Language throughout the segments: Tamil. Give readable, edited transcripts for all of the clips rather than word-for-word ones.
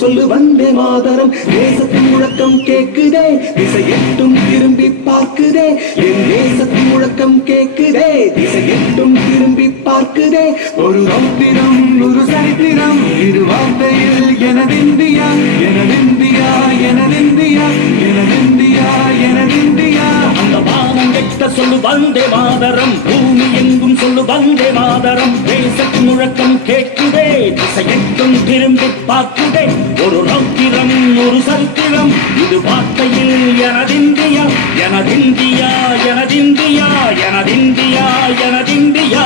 சொல்லு வந்தே மாதரம். தேசத்தின் முழக்கம் கேக்குதே, திசையெட்டும் திரும்பி பார்க்குதே. என் தேசத்தின் முழக்கம் கேக்குதே, திசையெட்டும் திரும்பி பார்க்குதே. ஒரு ரௌத்திரம் ஒரு சரித்திரம் இரு வார்த்தையில் எனதிந்தியா, எனதிந்தியா, எனதிந்தியா, எனதிந்தியா, எனதிந்தியா. அந்த வானம் வெட்ட சொல்லு வந்தே மாதரம், பூமி எங்கும் சொல்லு வந்தே மாதரம். தேசத்தின் முழக்கம் கேட்குதே, திசையெட்டும் திரும்பி பார்க்குதே. ஒரு ரௌத்திரம் ஒரு சரித்திரம் இது வார்த்தையில் எனதிந்தியா, எனதிந்தியா, எனதிந்தியா, எனதிந்தியா, எனதிந்தியா.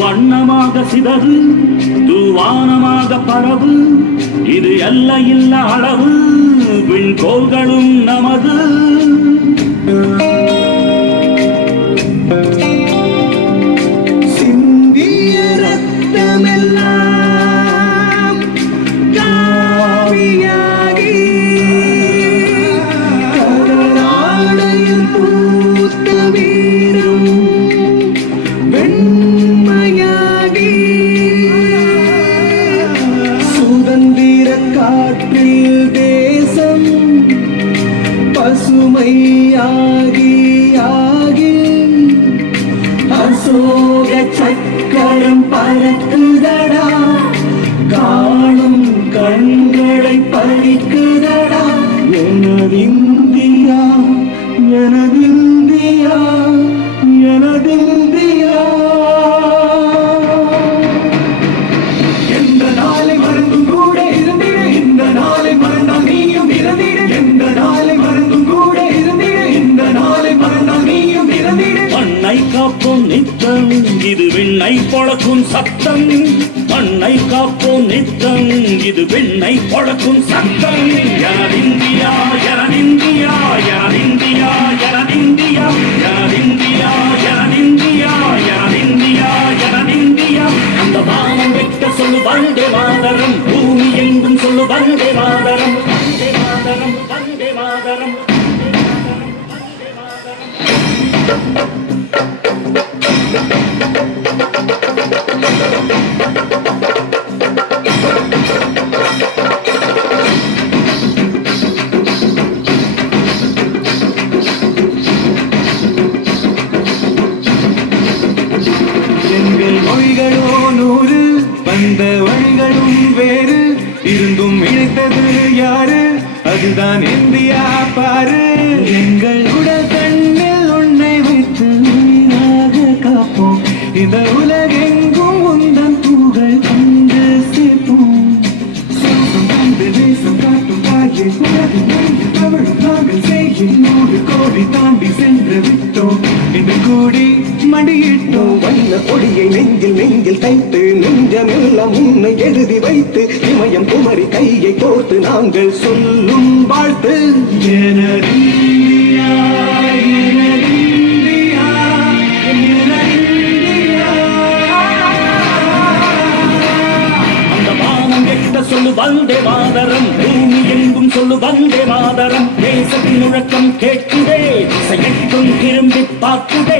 வண்ணமாக சிதறு தூவானமாக பரவு, இது எல்லையில்ல அளவு விண்கோள்களும் நமது. சிந்திய ரத்தமெல்லாம் காவியாகி கடலாடையில் பூத்த வீரம் வெண்மையாகி சுதந்திர காற்றில் தேசம் பசுமையாகி ஆகி அசோக சக்கரம் பறக்குதடா, காணும் கண்களை பறிக்குதடா. எனதிந்தியா, எனதிந்தியா, எனதிந்தியா. எந்த நாளை மறந்தும் கூட இருந்திட, இந்த நாளை மறந்தால் நீயும் இறந்திட. எந்த நாளை மறந்தும் கூட இருந்திட, இந்த நாளை மறந்தால் நீயும் இறந்திட. மண்ணை காப்போம் நித்தம் இது விண்ணை பொழக்கும் சத்தம். மண்ணை காப்போம் நித்தம் இது விண்ணை பொழக்கும் சத்தம். எனதிந்தியா, எனதிந்தியா, எனதிந்தியா, எனதிந்தியா, எனதிந்தியா, எனதிந்தியா, எனதிந்தியா, எனதிந்தியா. அந்த வானம் வெட்ட சொல்லு வந்தே மாதரம், பூமி எங்கும் சொல்லு வந்தே மாதரம். வந்தே மாதரம், வந்தே மாதரம், வந்தே மாதரம். எங்கள் மொழிகளோ நூறு, வந்த வழிகளும் வேறு, இருந்தும் இணைத்தது யாரு? அதுதான் இந்தியா பாரு. எங்கள் உடல் கண்ணில் உன்னை வைத்து உயிராக காப்போம். இந்த உலகெங்கும் உந்தன் புகழ் கொண்டு சேர்ப்போம். சுவாசம் தந்து தேசம் காட்டும் தாயே, உலகின் மொழியில் தமிழும் நாங்கள் செய்யும். 100 கோடி தாண்டி சென்று விட்டோம், இன்று கூடி மண்டியிட்டோம். வண்ண கொடியை நெஞ்சில் நெஞ்சில் தைத்து, நெஞ்சமெல்லாம் உன்னை எழுதி வைத்து, இமயம் குமரி கையை கோர்த்து நாங்கள் சொல்லும் வாழ்த்து. எனதிந்தியா, எனதிந்தியா, எனதிந்தியா. அந்த வானம் எட்ட சொல்லு வந்தே மாதரம், பூமி எங்கும் சொல்லு வந்தே மாதரம். தேசத்தின் முழக்கம் கேட்குதே, திசையெட்டும் திரும்பி பார்க்குதே.